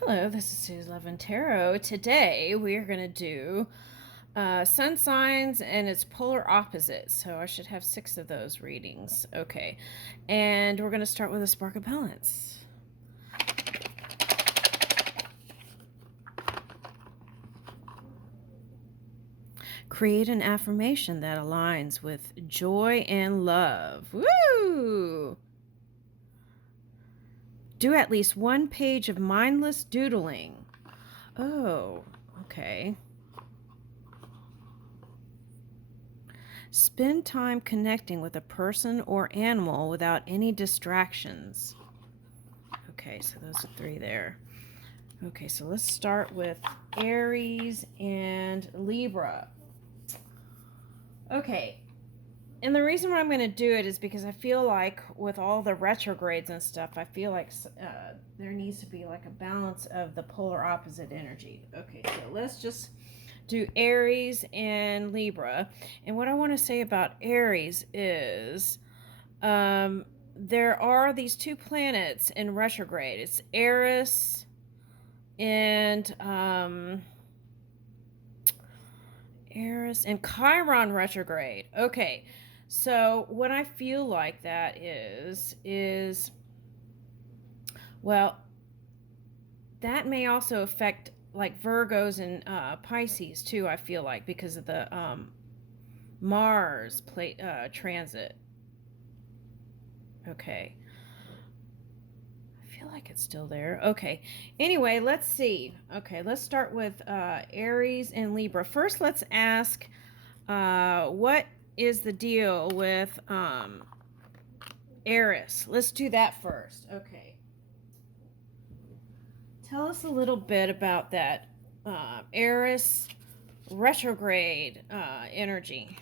Hello, this is Sue's Love and Tarot. Today we are going to do sun signs and its polar opposites. So I should have 6 of those readings. Okay. And we're going to start with a spark of balance. Create an affirmation that aligns with joy and love. Woo! Do at least 1 page of mindless doodling. Oh, okay. Spend time connecting with a person or animal without any distractions. Okay, so those are 3 there. Okay, so let's start with Aries and Libra. Okay, and the reason why I'm going to do it is because I feel like with all the retrogrades and stuff, I feel like there needs to be like a balance of the polar opposite energy. Okay, so let's just do Aries and Libra. And what I want to say about Aries is there are these 2 planets in retrograde. It's Eris and Chiron retrograde. Okay, so what I feel like that is well, that may also affect like Virgos and Pisces too. I feel like because of the Mars transit. Okay. I feel like it's still there. Okay. Anyway, let's see. Okay, let's start with Aries and Libra. First, let's ask what is the deal with Eris? Let's do that first. Okay. Tell us a little bit about that Eris retrograde energy.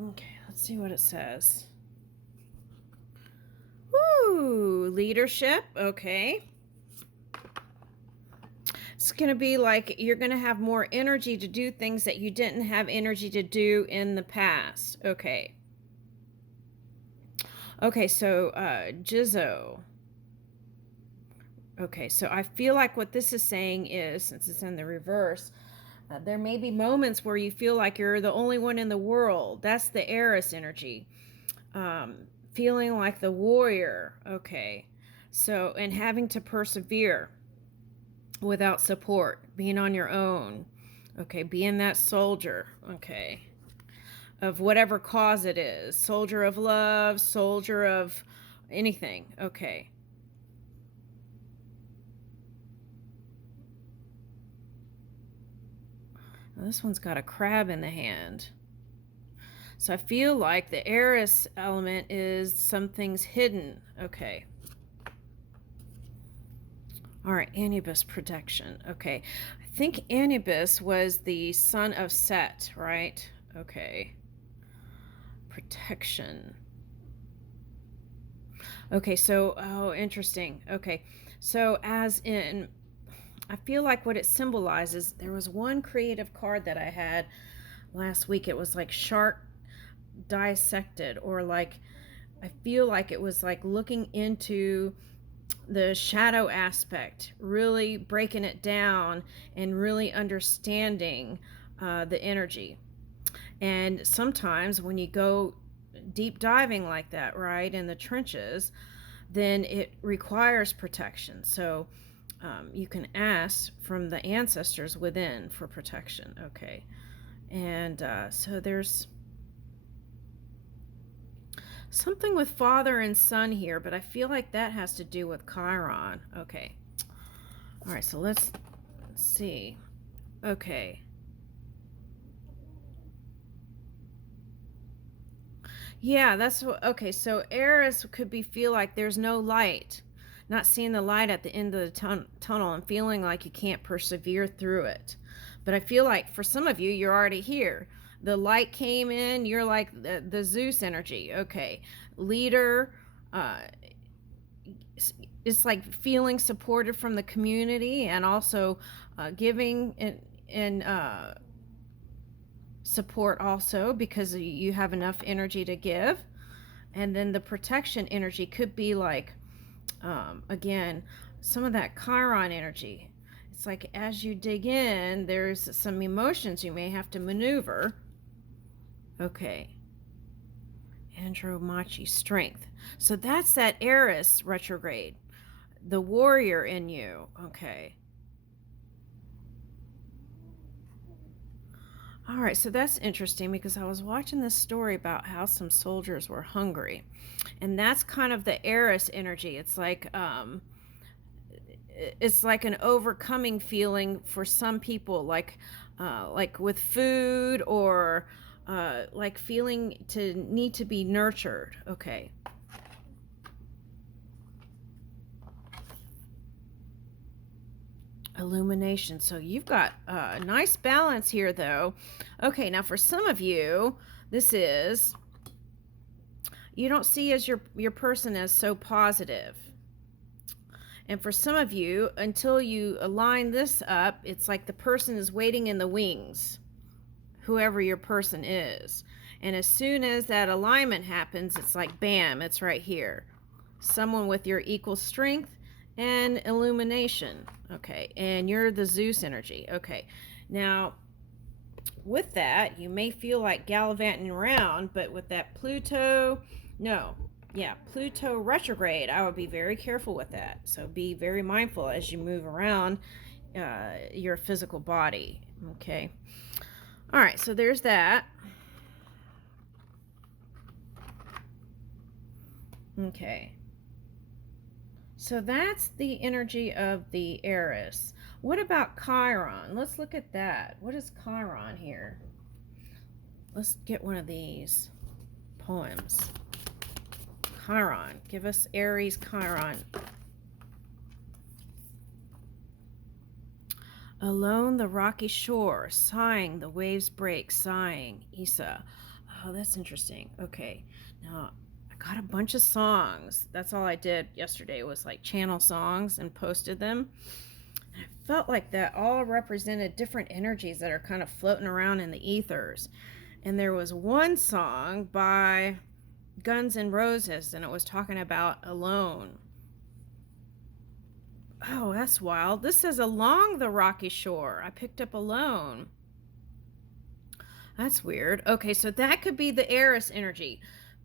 Okay, let's see what it says. Woo, leadership. Okay. It's going to be like you're going to have more energy to do things that you didn't have energy to do in the past. Okay. Okay, so Jizzo. Okay, so I feel like what this is saying is, since it's in the reverse, there may be moments where you feel like you're the only one in the world. That's the Eris energy. Feeling like the warrior. Okay, so, and having to persevere without support, being on your own. Okay, being that soldier. Okay, of whatever cause it is, soldier of love, soldier of anything. Okay. Now, this one's got a crab in the hand. So I feel like the Eris element is something's hidden. Okay. All right, Anubis protection. Okay. I think Anubis was the son of Set, right? Okay. Protection. Okay, so, oh, interesting. Okay. So, as in, I feel like what it symbolizes, there was one creative card that I had last week. It was like shark dissected, or like, I feel like it was like looking into the shadow aspect, really breaking it down and really understanding the energy. And sometimes when you go deep diving like that, right, in the trenches, then it requires protection. So you can ask from the ancestors within for protection. Okay. And so there's something with father and son here, but I feel like that has to do with Chiron. Okay. All right, so let's see. Okay. Yeah, that's what, okay, so Eris could be feel like there's no light, not seeing the light at the end of the tunnel and feeling like you can't persevere through it. But I feel like for some of you, you're already here. The light came in, you're like the Zeus energy. Okay, leader, it's like feeling supported from the community, and also giving in support also, because you have enough energy to give. And then the protection energy could be like, again, some of that Chiron energy. It's like as you dig in, there's some emotions you may have to maneuver. Okay. Andromachi, strength. So that's that Eris retrograde, the warrior in you. Okay. All right, so that's interesting because I was watching this story about how some soldiers were hungry. And that's kind of the Eris energy. It's like an overcoming feeling for some people, like with food, or like feeling to need to be nurtured. Okay. Illumination. So you've got a nice balance here, though. Okay, now for some of you, this is, you don't see as your person as so positive. And for some of you, until you align this up, it's like the person is waiting in the wings, whoever your person is. And as soon as that alignment happens, it's like, bam, it's right here. Someone with your equal strength and illumination. Okay, and you're the Zeus energy. Okay, now with that, you may feel like gallivanting around, but with that Pluto, no. Yeah, Pluto retrograde, I would be very careful with that. So be very mindful as you move around your physical body. Okay. All right, so there's that. Okay. So that's the energy of the Eris. What about Chiron? Let's look at that. What is Chiron here? Let's get one of these poems. Chiron. Give us Aries Chiron. Alone the rocky shore, sighing, the waves break, sighing, Isa. Oh, that's interesting. Okay. Now, I got a bunch of songs. That's all I did yesterday was like channel songs and posted them. And I felt like that all represented different energies that are kind of floating around in the ethers. And there was one song by Guns N' Roses, and it was talking about alone. Oh, that's wild. This says along the rocky shore. I picked up alone. That's weird. Okay, so that could be the Eris energy.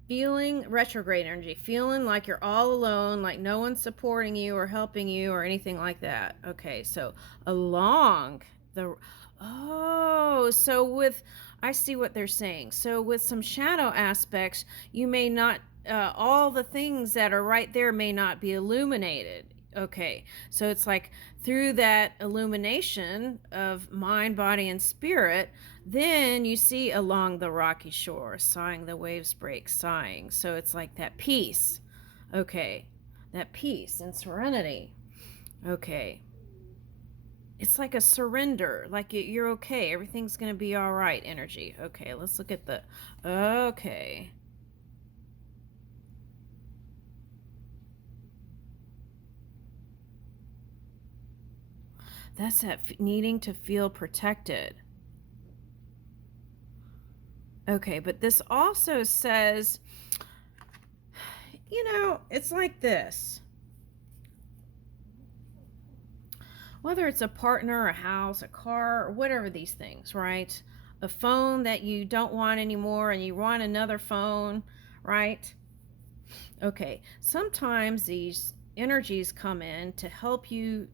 Feeling retrograde energy. Feeling like you're all alone, like no one's supporting you or helping you or anything like that. Okay, so along the... Oh, so with... I see what they're saying. So with some shadow aspects, you may not... all the things that are right there may not be illuminated. Okay, so it's like through that illumination of mind, body, and spirit, then you see along the rocky shore, sighing, the waves break, sighing. So it's like that peace. Okay, that peace and serenity. Okay. It's like a surrender, like you're okay, everything's going to be all right energy. Okay, let's look at the... Okay. That's that needing to feel protected. Okay, but this also says, it's like this. Whether it's a partner, a house, a car, or whatever these things, right? A phone that you don't want anymore and you want another phone, right? Okay, sometimes these energies come in to help you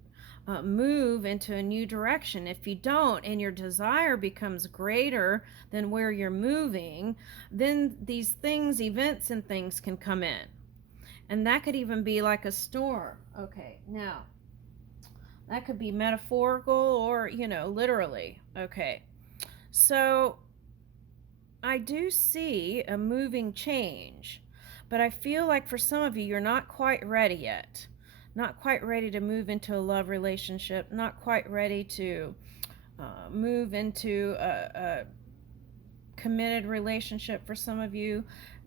move into a new direction. If you don't, and your desire becomes greater than where you're moving, then these things, events and things can come in. And that could even be like a storm. Okay, now, that could be metaphorical or, literally. Okay, so I do see a moving change, but I feel like for some of you, you're not quite ready yet. Not quite ready to move into a love relationship, not quite ready to move into a committed relationship for some of you,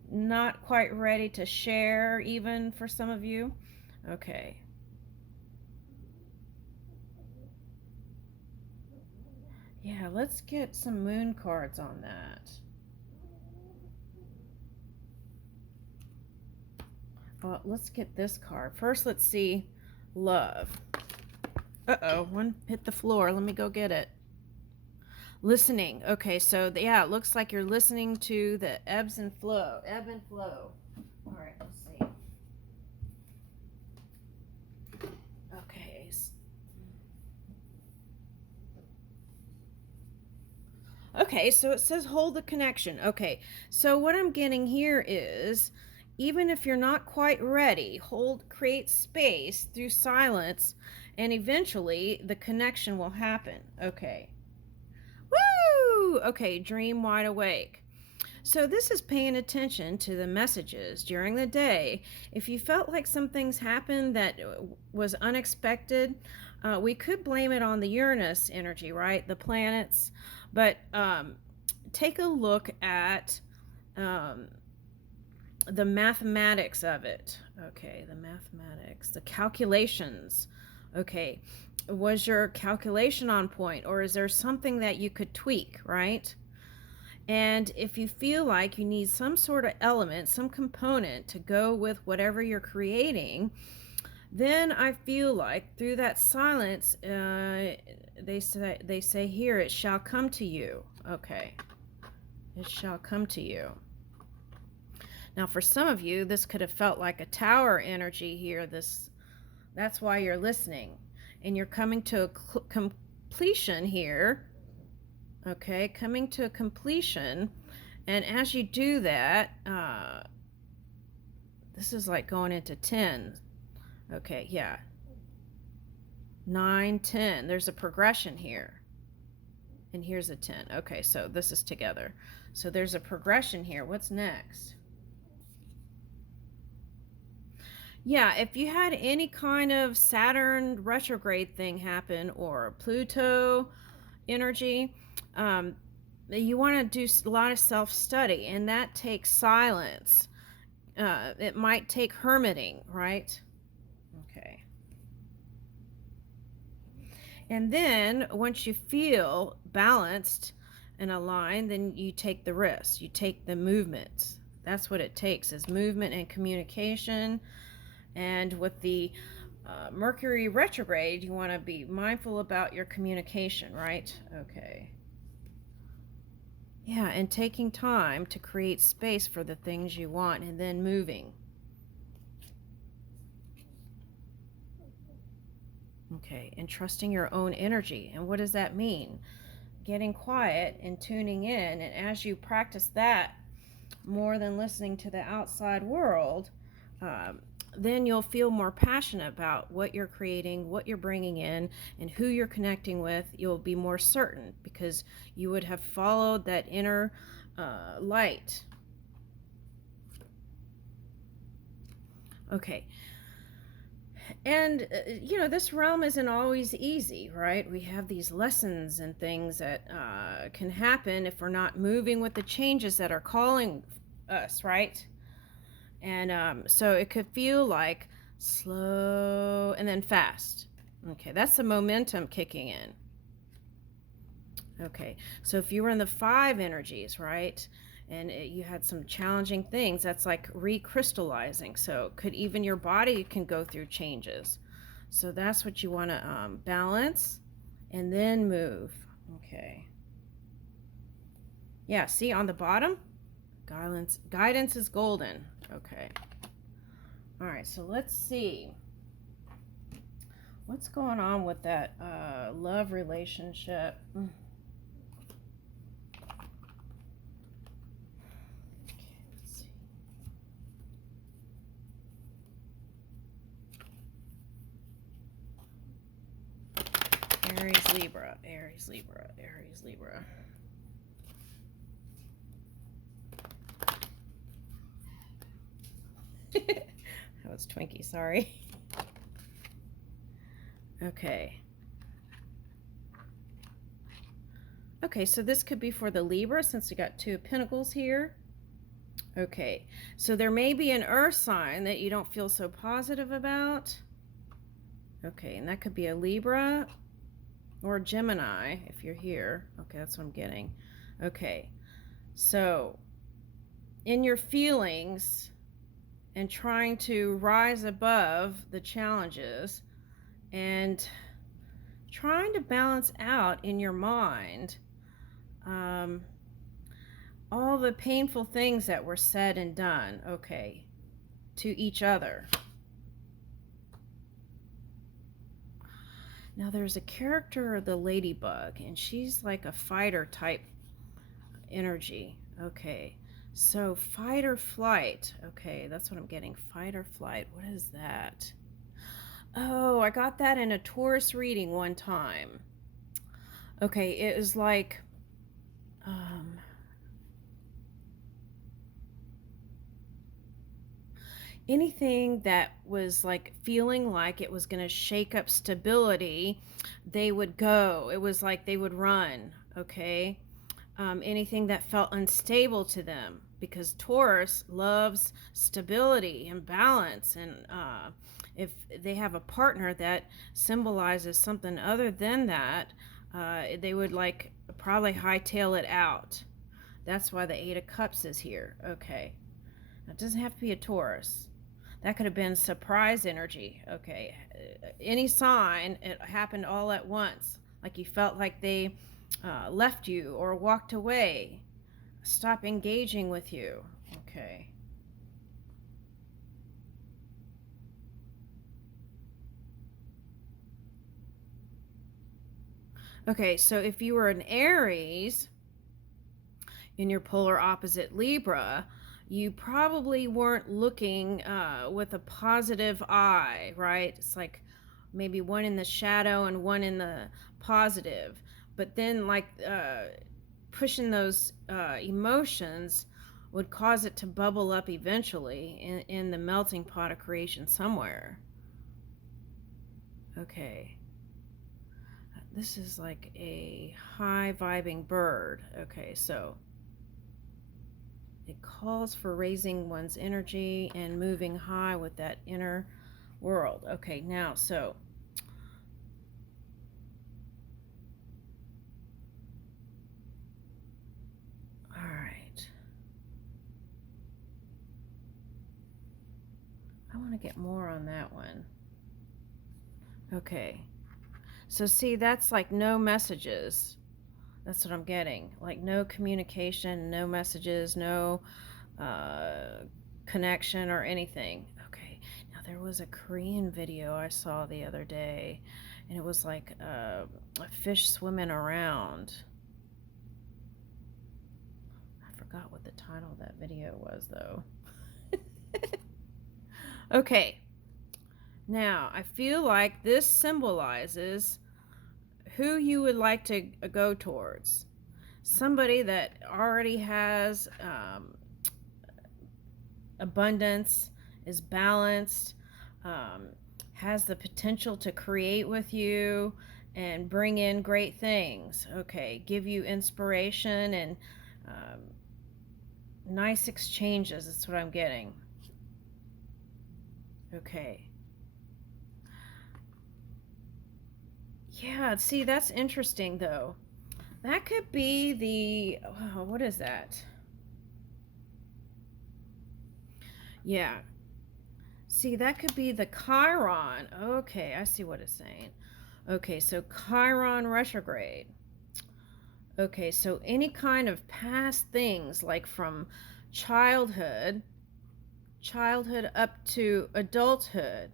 not quite ready to share even for some of you. Okay. Yeah, let's get some moon cards on that. Well, let's get this card. First, let's see love. Uh-oh, one hit the floor. Let me go get it. Listening. Okay, so yeah, it looks like you're listening to the ebb and flow. All right, let's see. Okay. Okay, so it says hold the connection. Okay, so what I'm getting here is even if you're not quite ready, create space through silence, and eventually the connection will happen. Okay. Woo! Okay, dream wide awake. So, this is paying attention to the messages during the day. If you felt like some things happened that was unexpected, we could blame it on the Uranus energy, right? The planets. But take a look at the mathematics of it. Okay, the mathematics, the calculations. Okay, was your calculation on point, or is there something that you could tweak, right? And if you feel like you need some sort of element, some component to go with whatever you're creating, then I feel like through that silence, they say here, it shall come to you. Okay, it shall come to you. Now, for some of you, this could have felt like a tower energy here. That's why you're listening, and you're coming to a completion here. Okay, coming to a completion, and as you do that, this is like going into 10. Okay, yeah. 9, 10. There's a progression here. And here's a 10. Okay, so this is together. So there's a progression here. What's next? Yeah, if you had any kind of Saturn retrograde thing happen or Pluto energy, you want to do a lot of self-study, and that takes silence. It might take hermiting, right? Okay. And then once you feel balanced and aligned, then you take the risk. You take the movements. That's what it takes, is movement and communication. And with the Mercury retrograde, you want to be mindful about your communication, right? Okay. Yeah, and taking time to create space for the things you want, and then moving. Okay, and trusting your own energy. And what does that mean? Getting quiet and tuning in. And as you practice that more than listening to the outside world, then you'll feel more passionate about what you're creating, what you're bringing in, and who you're connecting with. You'll be more certain because you would have followed that inner light. Okay. And, this realm isn't always easy, right? We have these lessons and things that can happen if we're not moving with the changes that are calling us, right? And so it could feel like slow and then fast. Okay, that's the momentum kicking in. Okay, so if you were in the 5 energies, right, and you had some challenging things, that's like recrystallizing. So could even your body can go through changes. So that's what you want to balance and then move. Okay. Yeah, see on the bottom? Guidance is golden. Okay. All right, so let's see. What's going on with that love relationship? Okay, let's see. Aries Libra, Aries Libra, Aries Libra. That was Twinkie, sorry. Okay. Okay, so this could be for the Libra since we got 2 of Pentacles here. Okay, so there may be an earth sign that you don't feel so positive about. Okay, and that could be a Libra. or Gemini if you're here. Okay, that's what I'm getting. Okay, so in your feelings and trying to rise above the challenges and trying to balance out in your mind all the painful things that were said and done, okay, to each other. Now there's a character, the ladybug, and she's like a fighter type energy. Okay, so fight or flight. Okay, that's what I'm getting. Fight or flight. What is that? Oh, I got that in a Taurus reading one time. Okay, it was like anything that was like feeling like it was going to shake up stability, they would go. It was like they would run. Okay, anything that felt unstable to them, because Taurus loves stability and balance, and if they have a partner that symbolizes something other than that, they would like probably hightail it out. That's why the Eight of Cups is here. Okay, it doesn't have to be a Taurus. That could have been surprise energy. Okay, any sign, it happened all at once, like you felt like they left you or walked away, stop engaging with you. Okay. Okay, so if you were an Aries in your polar opposite Libra, you probably weren't looking with a positive eye, right? It's like maybe one in the shadow and one in the positive. But then, like, pushing those emotions would cause it to bubble up eventually in the melting pot of creation somewhere. Okay. This is like a high vibing bird. Okay, so it calls for raising one's energy and moving high with that inner world. Okay, now, so all right. I want to get more on that one. Okay. So see, that's like no messages. That's what I'm getting. Like no communication, no messages, no connection or anything. Okay. Now there was a Korean video I saw the other day, and it was like a fish swimming around. I forgot what the title of that video was, though. Okay. Now, I feel like this symbolizes who you would like to go towards. Somebody that already has abundance, is balanced, has the potential to create with you and bring in great things. Okay, give you inspiration and nice exchanges. That's what I'm getting. Okay. Yeah, see, that's interesting, though. That could be the, oh, what is that? Yeah. See, that could be the Chiron. Okay, I see what it's saying. Okay, so Chiron retrograde. Okay, so any kind of past things, like from childhood up to adulthood,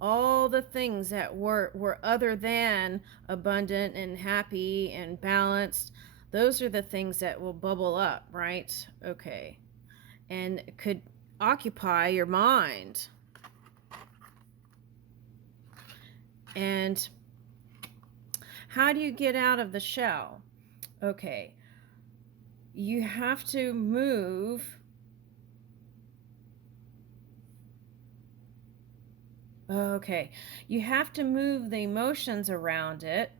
all the things that were other than abundant and happy and balanced, those are the things that will bubble up, right? Okay. And could occupy your mind. And how do you get out of the shell? Okay. You have to move. Okay. You have to move the emotions around it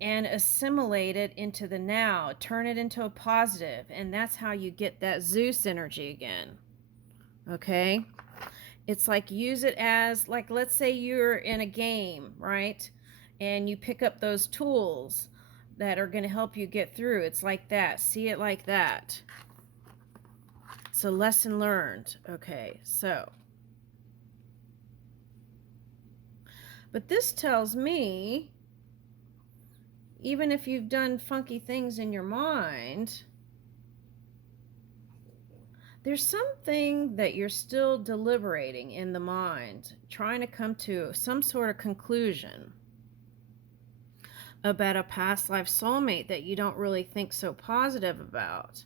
and assimilate it into the now, turn it into a positive, and that's how you get that Zeus energy again. Okay? It's like use it as, like, let's say you're in a game, right? and you pick up those tools that are going to help you get through. It's like that. See it like that. It's a lesson learned. Okay, so. But this tells me, even if you've done funky things in your mind, there's something that you're still deliberating in the mind, trying to come to some sort of conclusion about a past life soulmate that you don't really think so positive about.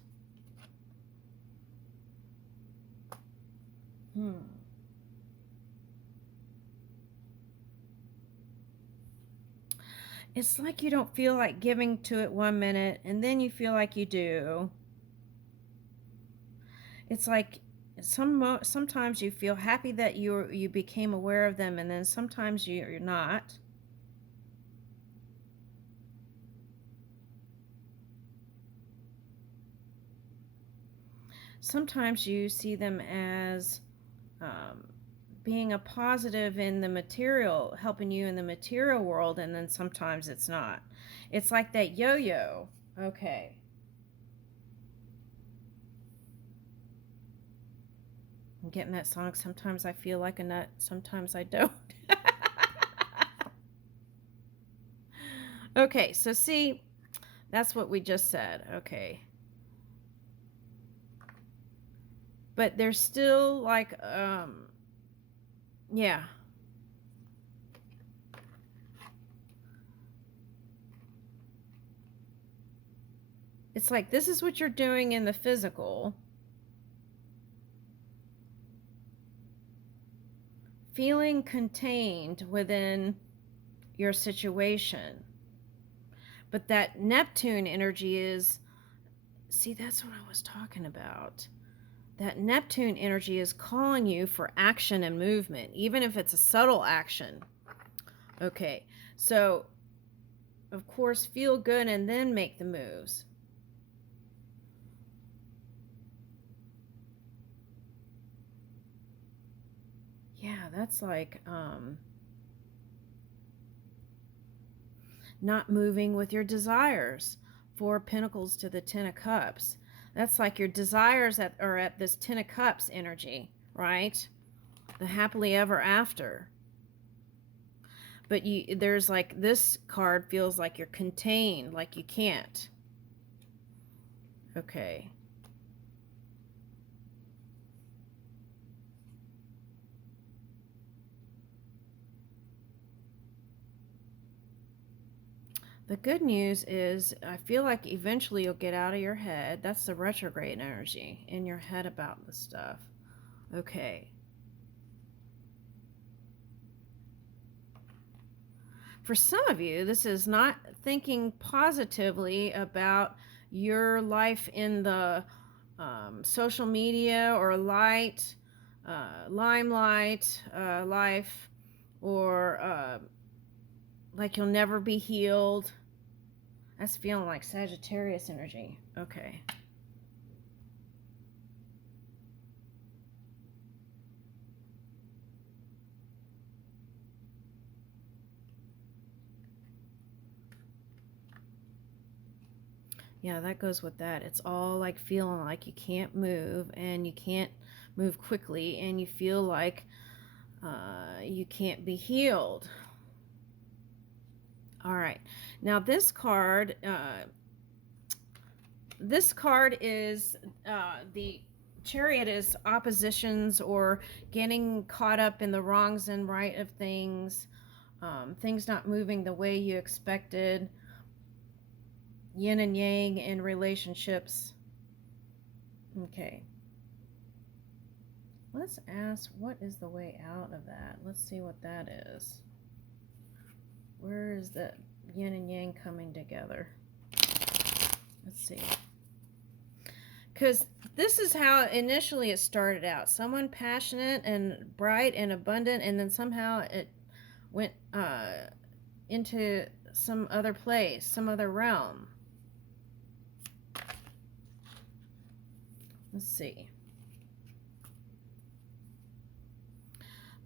It's like you don't feel like giving to it 1 minute, and then you feel like you do. It's like sometimes you feel happy that you became aware of them, and then sometimes you're not. Sometimes you see them as being a positive in the material, helping you in the material world, and then sometimes it's not. It's like that yo-yo. Okay. I'm getting that song. Sometimes I feel like a nut, sometimes I don't. Okay, so see, that's what we just said. Okay. But there's still like, yeah. It's like this is what you're doing in the physical. Feeling contained within your situation. But that Neptune energy is, see, that's what I was talking about. That Neptune energy is calling you for action and movement, even if it's a subtle action. Okay, so of course, feel good and then make the moves. Yeah, that's like not moving with your desires. 4 Pentacles to the 10 of Cups. That's like your desires that are at this 10 of Cups energy, right? The happily ever after. But there's like this card feels like you're contained, like you can't. Okay. The good news is I feel like eventually you'll get out of your head. That's the retrograde energy in your head about the stuff. Okay. For some of you, this is not thinking positively about your life in the social media or limelight life, or like you'll never be healed. That's feeling like Sagittarius energy. Okay. Yeah, that goes with that. It's all like feeling like you can't move and you can't move quickly and you feel like you can't be healed. All right. Now this card is the Chariot is oppositions or getting caught up in the wrongs and right of things, things not moving the way you expected, yin and yang in relationships. Okay. Let's ask, what is the way out of that? Let's see what that is. Where is the yin and yang coming together? Let's see. Because this is how initially it started out. Someone passionate and bright and abundant, and then somehow it went into some other place, some other realm. Let's see.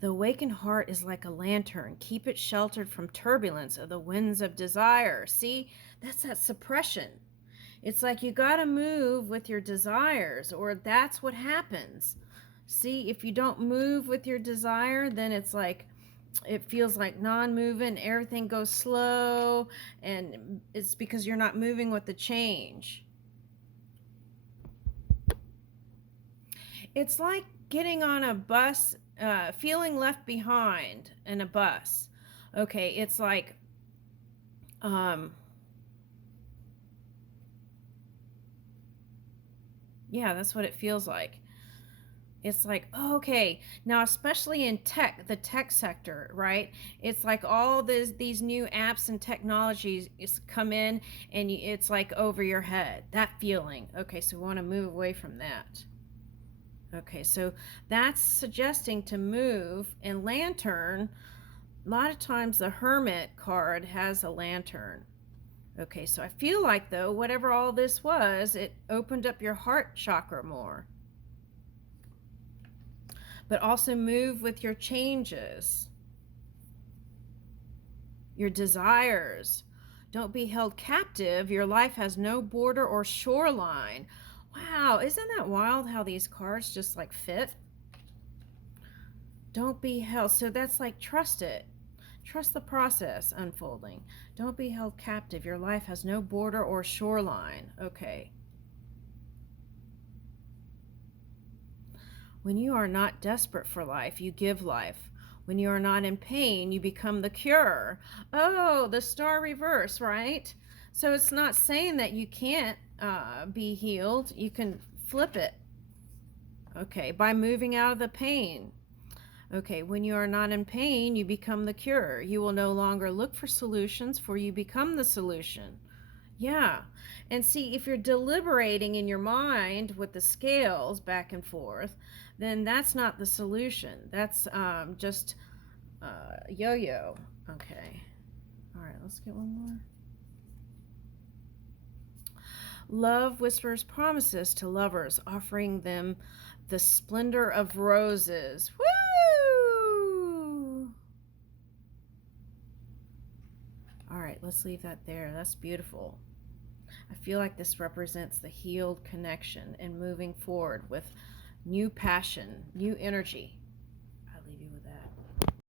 The awakened heart is like a lantern. Keep it sheltered from turbulence of the winds of desire. See, that's that suppression. It's like you got to move with your desires, or that's what happens. See, if you don't move with your desire, then it's like it feels like non-moving, everything goes slow, and it's because you're not moving with the change. It's like getting on a bus, feeling left behind in a bus. Okay, it's like, yeah, that's what it feels like. It's like, oh, okay, now especially in tech, the tech sector, right? It's like all these new apps and technologies come in, and it's like over your head, that feeling. Okay, so we want to move away from that. Okay, so that's suggesting to move. And lantern, a lot of times the Hermit card has a lantern. Okay, so I feel like, though, whatever all this was, it opened up your heart chakra more. But also move with your changes, your desires. Don't be held captive. Your life has no border or shoreline. Wow, isn't that wild how these cards just like fit? Don't be held. So that's like trust it. Trust the process unfolding. Don't be held captive. Your life has no border or shoreline. Okay. When you are not desperate for life, you give life. When you are not in pain, you become the cure. Oh, the star reverse, right? So it's not saying that you can't be healed. You can flip it. Okay, by moving out of the pain. Okay, when you are not in pain, you become the cure. You will no longer look for solutions, for you become the solution. Yeah. And see, if you're deliberating in your mind with the scales back and forth, then that's not the solution. That's just yo-yo. Okay. All right, let's get one more. Love whispers promises to lovers, offering them the splendor of roses. Woo! All right, let's leave that there. That's beautiful. I feel like this represents the healed connection and moving forward with new passion, new energy.